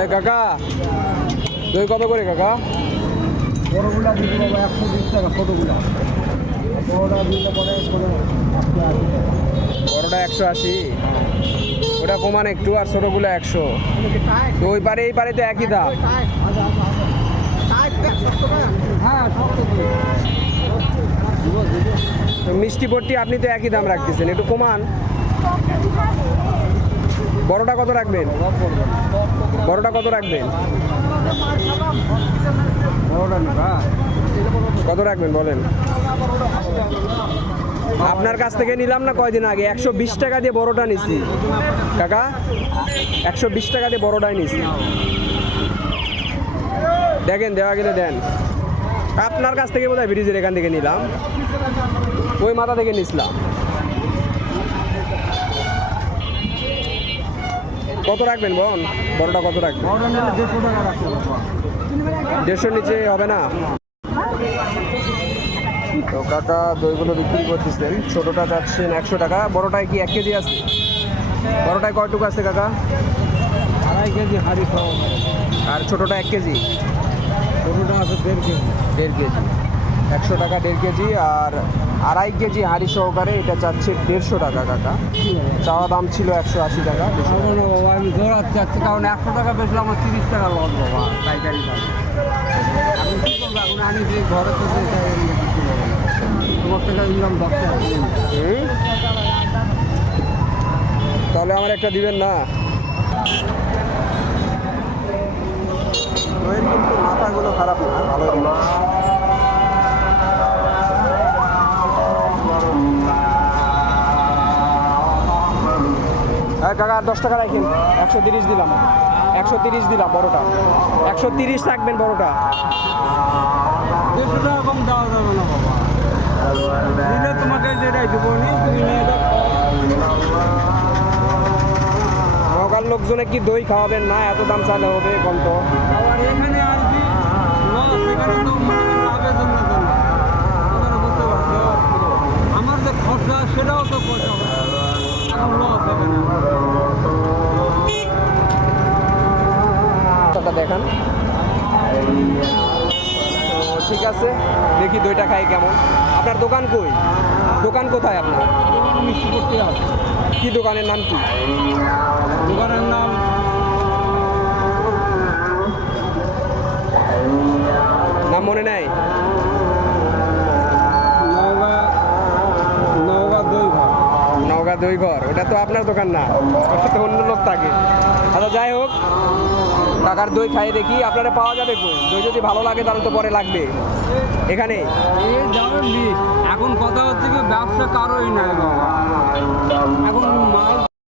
এ কাকা দই কত করে কাকা? বড়গুলা বাবা একশো বিশ টাকা ছোটোগুলা। বড়টা দিলে পরে বড়টা একশো আশি। ওটা কমান একটু আর ছোটোগুলো একশো। তো ওই পারে এই পারে তো একই দাম। হ্যাঁ তো দিই। তো মিষ্টি পট্টি আপনি তো একই দাম রাখতেছেন একটু কমান। বড়টা কত রাখবেন? বড়টা কত রাখবেন? কত রাখবেন বলেন? আপনার কাছ থেকে নিলাম না কয়দিন আগে? একশো বিশ টাকা দিয়ে বড়টা নিছি। কাকা একশো বিশ টাকা দিয়ে বড়টাই নিছি। দেখেন দেওয়া গেলে দেন। আপনার কাছ থেকে বোধহয় ব্রিজের এখান থেকে নিলাম। ওই মাথা থেকে নিছিলাম। কত রাখবেন বোন বড়টা কত রাখবেন? দেড়শোর নিচে হবে না? তো কাকা দইগুলো বিক্রি করতেছেন। ছোটোটা চাচ্ছেন একশো টাকা। বড়টায় কি এক কেজি আছে? বড়টায় কয়টুকু আছে কাকা? আড়াই কেজি হাড়ি আর ছোটোটা এক কেজি? ছোটোটা আছে দেড় কেজি। দেড় কেজি। একশো টাকা দেড় কেজি আর আড়াই কেজি হাঁড়ি সহকারে এটা চাচ্ছে দেড়শো টাকা কাকা। চাওয়া দাম ছিল একশো আশি টাকা আমি দৌড়াতে যাচ্ছি কারণ একশো টাকা বেশি আমার তিরিশ টাকা লস বাবা পাইকারি দাম। আমি কী করব এখন আনি যে ঘরে তো। তোমার টাকা ইনকাম দশ তাহলে আমার একটা দিবেন না? কিন্তু মাথাগুলো খারাপ না। কাকা আর দশ টাকা রাখেন একশো তিরিশ দিলাম। একশো তিরিশ দিলাম বড়টা। একশো তিরিশ রাখবেন বড়টা। দেড়শো টাকা কম দেওয়া যাবে না বাবা। দিলে তোমাকে যেটাই দেবো তুমি নিয়ে নগার লোকজনে কি দই খাওয়াবেন না? এত দাম চালে হবে কম তো। আবার এখানে এখানে তো লাভের জন্য আমার যে খরচা সেটাও তো পয়সা দেখান। তো ঠিক আছে দেখি দইটা খাই কেমন। আপনার দোকান কই? দোকান কোথায় আপনার? মিষ্টি করতে আসে কি দোকানের নাম কি? দোকানের নাম নাম মনে নেই? দই ঘর ওটা তো আপনার দোকান না। ওটা তো অন্য লোক থাকে। আচ্ছা যাই হোক, কাকার দই খাই দেখি, আপনারা পাওয়া যাবে কই? দই যদি ভালো লাগে, তাহলে তো পরে লাগবে। এখানে? এখন কথা হচ্ছে কি, ব্যবসা কারোই না এখন